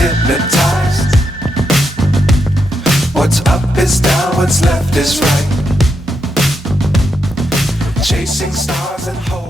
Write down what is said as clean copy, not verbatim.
hypnotized. What's up is down, what's left is right. Chasing stars and hope.